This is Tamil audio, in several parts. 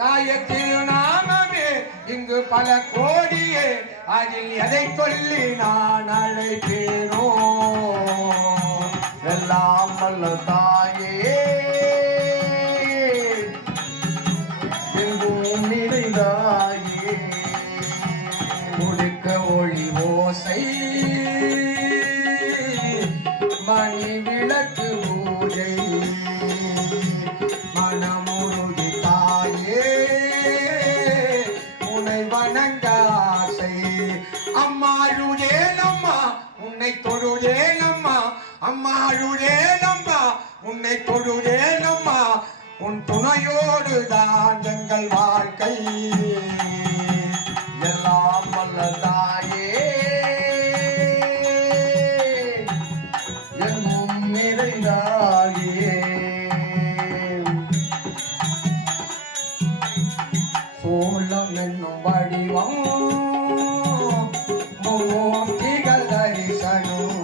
தாய திருநாமமே இங்கு பல கோடியே அதில் எதை சொல்லி நான் அழைப்பேனோ எல்லாம் வல்ல தாயே எங்கும் நிறைந்தாயே முழுக்க ஒளி ஓசை மணி விளக்கு பூஜை மனமுருகி தாயே உன்னை வணங்க ஆசை அம்மாழுதேனம்மா உன்னை தொழுதேனம்மா அம்மாழுதேனம்மா உன்னை தொழுதேனம்மா உன் துணையோடு தான் எங்கள் வாழ்க்கை எல்லாம் வல்ல தாயே எங்கும் நிறைந்தாயே சோளம் என்னும் வடிவம் மூர்த்திகள் தரிசனம்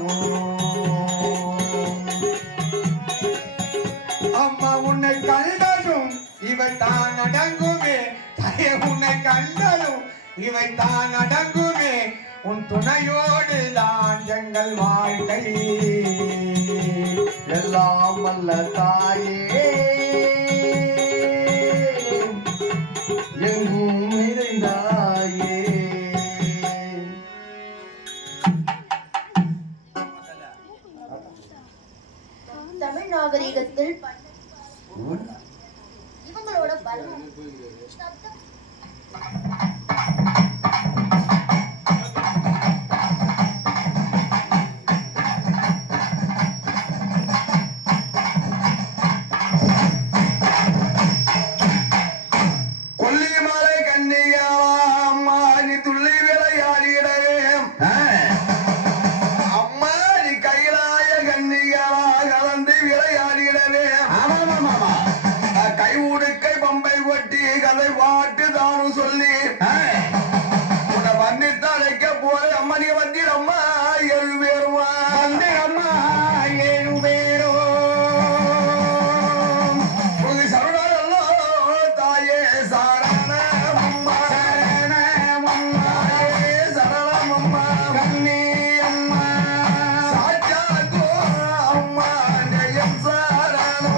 அம்மா உன்னை கண்டதும் இவை தான் அடங்குமே தாயே உன்னை கண்டதும் இவை தான் அடங்குமே உன் துணையோடு தான் எங்கள் வாழ்க்கை எல்லாம் வல்ல தாயே எங்கும் நிறைந்தாயே தமிழ் நாகரிகத்தில் இவங்களோட பலம் கதை பாட்டு தானும் சொல்லி உன்னை வந்தித்தாழைக்க போற அம்மா நீ வந்திரம்மா 7 பேருமா வந்திரம்மா 7 பேரும் புது சரணோ தாயே சரணமம்மா சரணமம்மா சரணமம்மா கண்ணி அம்மா சாச்சாக்கோ அம்மா நெயம் சரணோ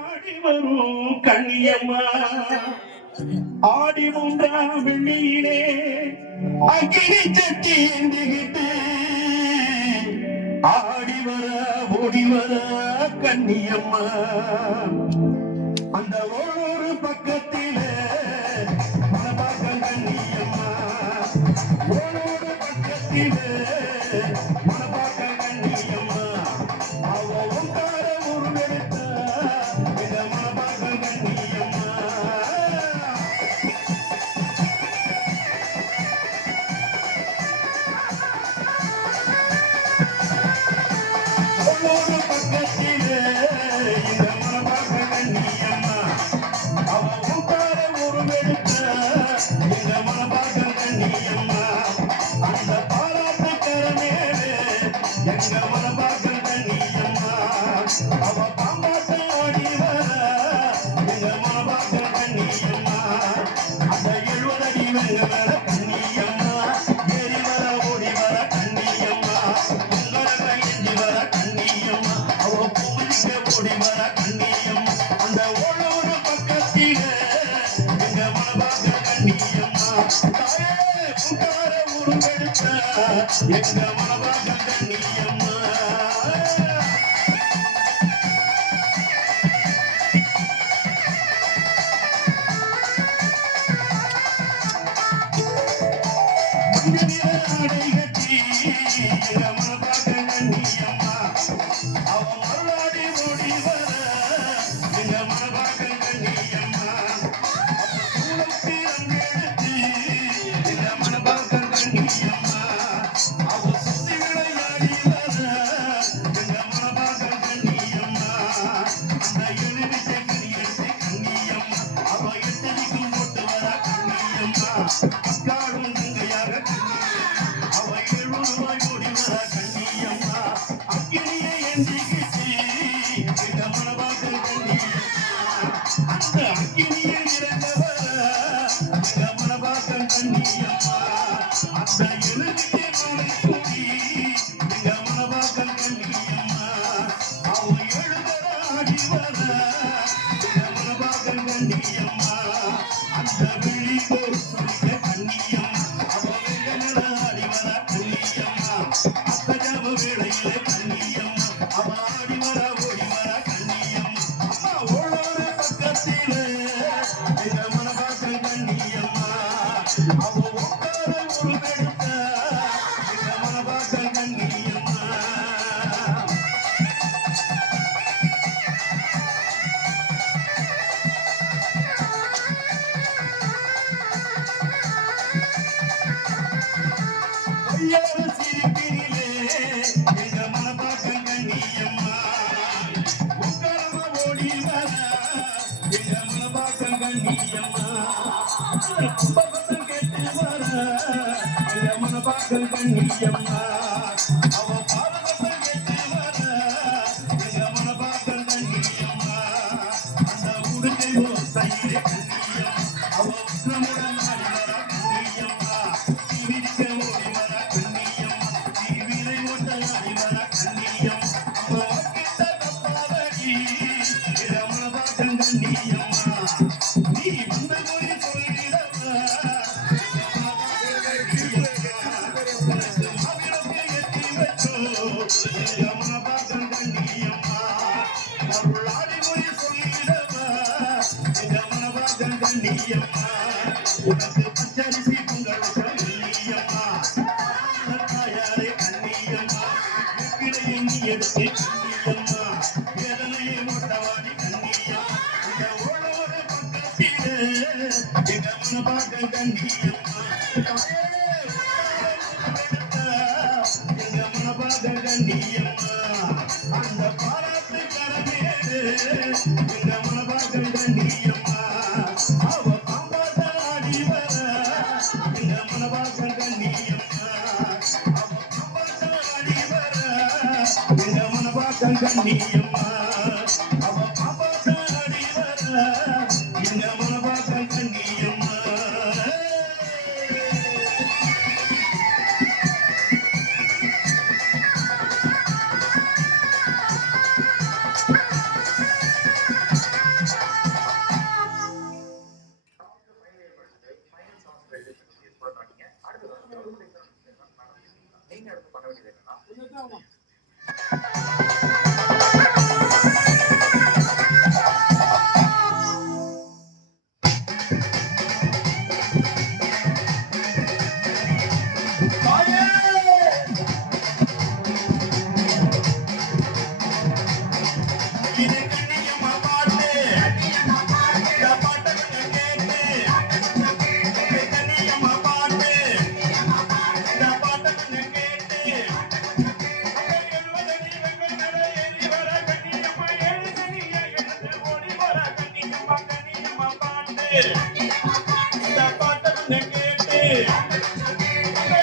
ஆடி வரும் கண்ணியம்மா ஆடி மூன்றாம் வெள்ளியிலே அக்கினி சட்டி ஏந்திக்கிட்டு ஆடி வர ஓடி வர கண்ணியம்மா அந்த ஒரு பக்கத்திலே மனபாக்க கண்ணியம்மா ஒரு பக்கத்திலே மனபாக்க கண்ணியம்மா அவ உங்கார உருவெடுத்த இத மனபாக்க கண்ணியம்மா ஒரு பக்கத்திலே இந்த மனபாக்க கண்ணியம்மா அவ உங்கார உருவெடுத்த இத மனபாக்க கண்ணியம்மா அந்த பாராட்டு கரமேலே எங்க மனபாக்க கண்ணியம்மா அவ பாம்பாட்ட ஆடி வர எங்க மனபாக்க கண்ணியம்மா அந்த 70 அடி வெங்க மேல கண்ணியம்மா ஏறி வர ஓடி வர கண்ணியம்மா உங்கள கையெந்தி வர கண்ணியம்மா அவ பூமிக்க ஓடி வர கண்ணியம்மா அந்த ஒரு பக்கத்திலே எங்க மனபாக்க கண்ணியம்மா தாயே புகார உருவெடுத்த எங்க மனபாக்க கண்ணியம்மா மஞ்சள் நிற ஆடை கட்டி எங்க மனபாக்க கண்ணியம்மா அவ மருளாடி ஓடி வர எங்க மனபாக்க கண்ணியம்மா சூளத்தி அங்கெடுத்து எங்க மனபாக்க கண்ணியம்மா அவ சுத்தி விளையாடி வர எங்க மனபாக்க கண்ணியம்மா அந்த எழுதிச்ச கிரியத்தை கண்ணியம்மா அவ எட்டடிக்கும் போட்டு வர கண்ணியம்மா அக்காடும் தங்கையாக அவ 7 ரூபாய் ஓடி வர கண்ணியம்மா அக்கினியை ஏந்திக்கிட்டு எங்க மனபாக்க கண்ணியம்மா அந்த அக்கினியை இறங்க வர எங்க மனபாக்க கண்ணியம்மா அந்த எழுதிக்கு மலை கூடி எங்க மனபாக்க கண்ணியம்மா அவ 7 தர ஆடி வர எங்க மனபாக்க கண்ணியம்மா அந்த வெளி போர் சொல்லிய கண்ணியம்மா அவ வெங்க நில ஆடி வர கண்ணியம்மா அப்ப ஜாம வேளையிலே கண்ணியம்மா அவ ஆடி வர ஓடி வர கண்ணியம்மா அம்மா ஓடோர பக்கத்திலே எங்க மனபாக்க கண்ணியம்மா அவ உட்கார உருவெடுத்த எங்க மனபாக்க கண்ணியம்மா ஐயாறு சிரிப்பினிலே எங்க மனபாக்க கண்ணியம்மா உக்கரமா ஓடி வர எங்க மனபாக்க கண்ணியம்மா கும்பகத்தம் கேட்டு வர எங்க மனபாக்க கண்ணியம்மா அவ பாரதத்தம் கேட்டு வர எங்க மனபாக்க கண்ணியம்மா அந்த உடுக்கை ஓசையிலே கண்ணியம்மா அவ உக்ரமுடன் ஆடி வர கண்ணியம்மா விரிக்க ஓடி வர கண்ணியம்மா விரை ஓட்ட ஆடி வர கண்ணியம்மா அவ வாக்கிட்ட தப்பாதடி இத மனபாக்க கண்ணியம்மா நீ வந்த மொழி சொல்லிடவா உனக்கு பச்சரிசி பொங்கல் கண்ணியம்மா தாயாரே கண்ணியம்மா எக்கிடையை நீ எடுத்து கண்ணியம்மா வேதனையை மொட்டவாடி கண்ணியம்மா இந்த ஓடோட பக்கத்திலே எங்க மனபாக்க கண்ணியம்மா எங்க மனபாக்க கண்ணியம்மா அந்த பாராட்டு கரமேடு எங்க மனபாக்க கண்ணியம்மா அவ பாம்பாட்ட ஆடி வர மனவாசம் கண்ணியம்மா அவ பாப்பாத்தாடி வர எங்க மனவாசம் கண்ணியம்மா அவ பாப்பாத்தாடி வர எங்க மனவாசம் கண்ணியம்மா தாயே இது கண்ணியம்மா பாட்டு இந்த பாட்டை கொஞ்சம் கேட்டு இது கண்ணியம்மா பாட்டு இந்த பாட்டை கொஞ்சம் கேட்டு எழுபது நீளங்கள் மேலே ஏறி வர கண்ணியம்மா ஏழு கண்ணியா எழுந்து ஓடி வர கண்ணியம்மா கண்ணியம்மா பாட்டு இந்த பாட்டை கொஞ்சம் கேட்டு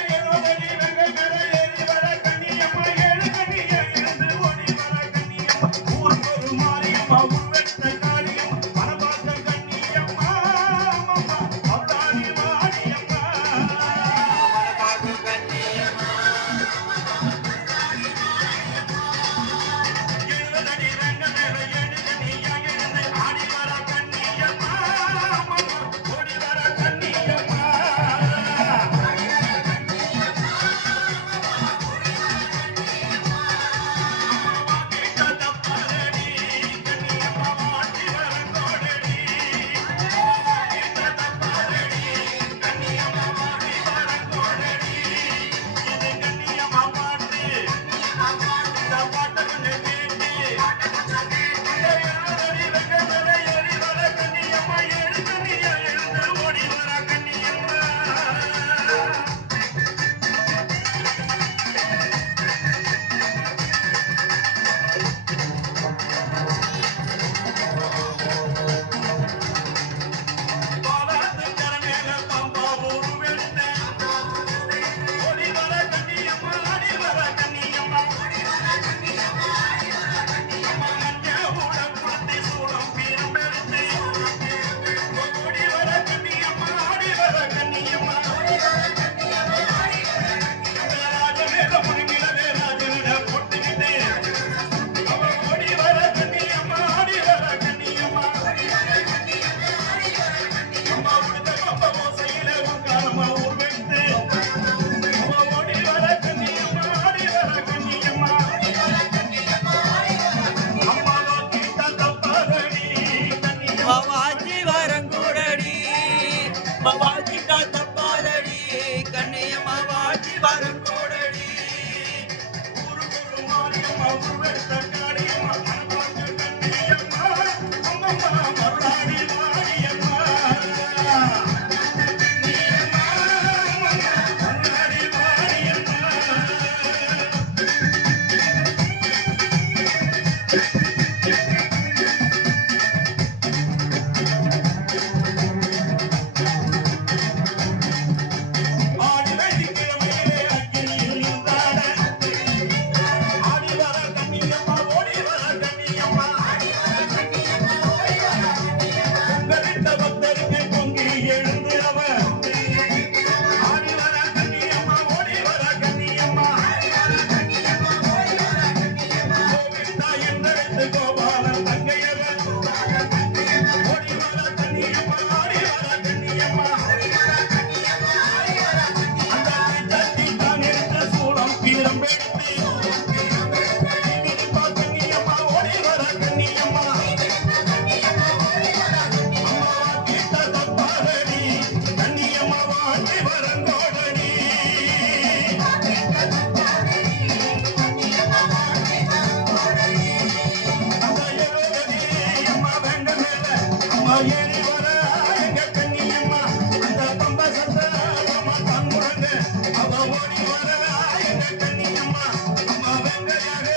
எழுபது நீளங்கள் மேலே ஏறி வர கண்ணியம்மா ஏழு கண்ணியா எழுந்து ஓடி வர கண்ணியம்மா ஊருக்கு ஒரு மாரியம்மா உருவெட்ட காளியம் மனபாக்க கண்ணியம்மா அம்மம்மா அருளாடி மாரியம்மா எழுதடி ரங்க மேல எழுது நீயா எழுந்து ஆடி வர கண்ணியம்மா அம்மம்மா ஓடி வர கண்ணியம்மா கேட்ட தப்பாரடி கண்ணியம்மா மாட்டி வர கோடடி கேட்ட தப்பாரடி கண்ணியம்மா மாட்டி வர கோடடி இது கண்ணியம்மா பாட்டு இந்த பாட்டை கொஞ்சம் கேட்டு எழுதடி ரங்க மேல ஏறி வர கண்ணியம்மா ஏழு கண்ணியா எழுந்து ஓடி வர கண்ணியம்மா பாலாத்து கரமேல பம்பா ஊரு வெட்ட ஓடி வர கண்ணியம்மா ஆடி வர கண்ணியம்மா மஞ்ச மூடம் குளத்தி சூடம் பீரம்பெடுத்து ஓடி வர கண்ணியம்மா ஆடி வர கண்ணியம்மா ராஜமேல முனிமிலவே ராஜனிட பொட்டுக்கிட்டு அவ ஓடி வர கண்ணியம்மா ஆடி வர கண்ணியம்மா அம்மா உடுத்த கப்ப மோசையில உட்காரம்மா ஊர் வெட்டு அவ ஓடி வர கண்ணியம்மா ஆடி வர கண்ணியம்மா அம்மா நோக்கிட்ட தப்பாதடி கண்ணியம்மா மவாஜி வரங்கூடடி மவாஜிட்டா தப்பாதடி கண்ணிய மவாஜி வரங்கூடடி ஊருக்கு மாரியம்மா உருவெட்ட காளியம்மா மனபாக்க கண்ணியம்மா அம்மம்மா மருளாடி மாரியம்மா நீயம்மா அம்மம்மா மருளாடி மாரியம்மா ஆடி வெள்ளிக்கிழமையிலே அக்கினியில் நின்றாட ஆடி வர கண்ணியம்மா ஓடி வர கண்ணியம்மா உங்களிட்ட பக்தருக்கு பொங்கி எழுந்து அவ ஆடி வர கண்ணியம்மா ஓடி வர கண்ணியம்மா கோவிந்தா என்றெழுத்து கோபாலன் தங்கையவ ஓடி வர கண்ணியம்மா ஆடி வர கண்ணியம்மா அந்த தட்டி தான் எடுத்த சூடம் பீரம்பெடுத்து இடிப்பா கண்ணியம்மா ஓடி வர கண்ணியம்மா அம்மா கேட்ட தப்பாரடி கண்ணியம்மா வாண்டி வரங்கோடடி அந்த எழுதடி அம்மா வெங்க மேல அம்மா ஏறி வர எங்க கண்ணியம்மா அந்த பம்ப சத்த அம்மா தான் முழங்க அவ ஓடி வர எங்க கண்ணியம்மா அம்மா வெங்கையாக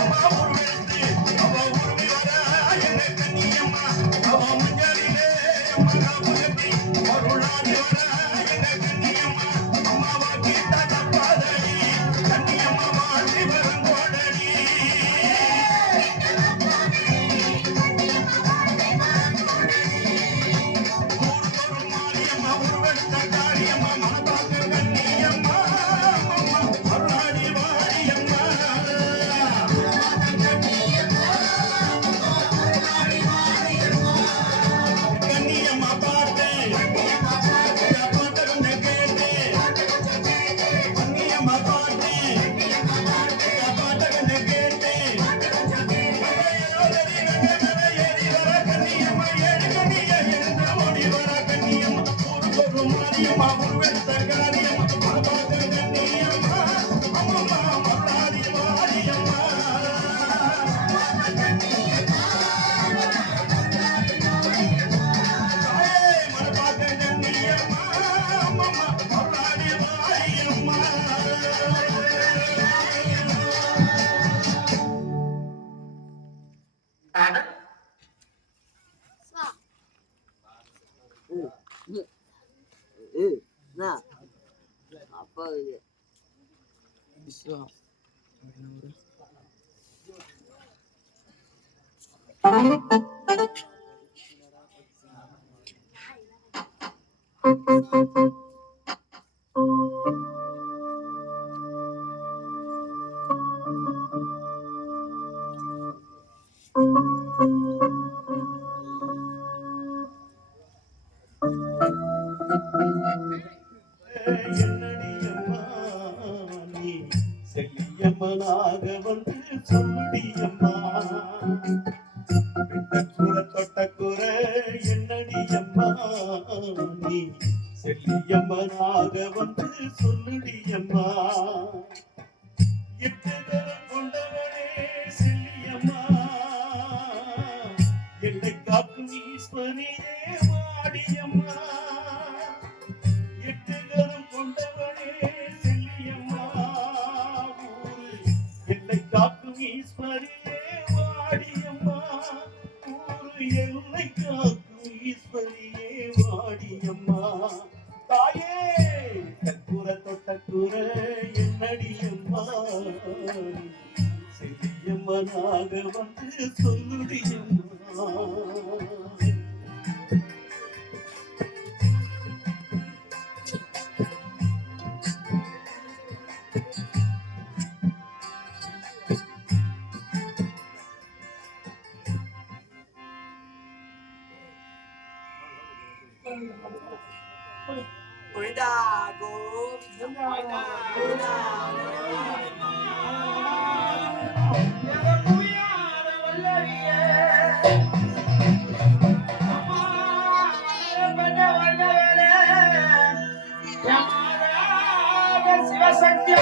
அம்மா உருவெடுத்து அவ உருவி வர எங்க கண்ணியம்மா அவ மஞ்சளிலே அம்மா காப்பு கட்டி அருளாடி வர எங்க கண்ணியம்மா போகுது. என்னடியம்மா நீ செல்லியம்மனாக வந்து சொல்லுடியம்மா வெட்டக்கூற தொட்டக்கூற என்னடியம்மா நீ செல்லியம்மனாக வந்து சொல்லுடியம்மா எட்டுதரம் கொண்டவனே செல்லியம்மா என்னை காக்கும் ஈஸ்வரியே வாடியம்மா எட்டுதரம் கொண்டவனே செல்லியம்மா ஊரு என்னை காக்கும் ஈஸ்வரியே வாடியம்மா ஊரு என்னை காக்கும் ஈஸ்வரியே வாடியம்மா தாயே கற்பூர தொட்டக்கூற என்னடியம்மா செல்லியம்மனாக வந்து சொல்லுடியம்மா கோவிந்தா கோவிந்தா கோவிந்தா சிவசக்தி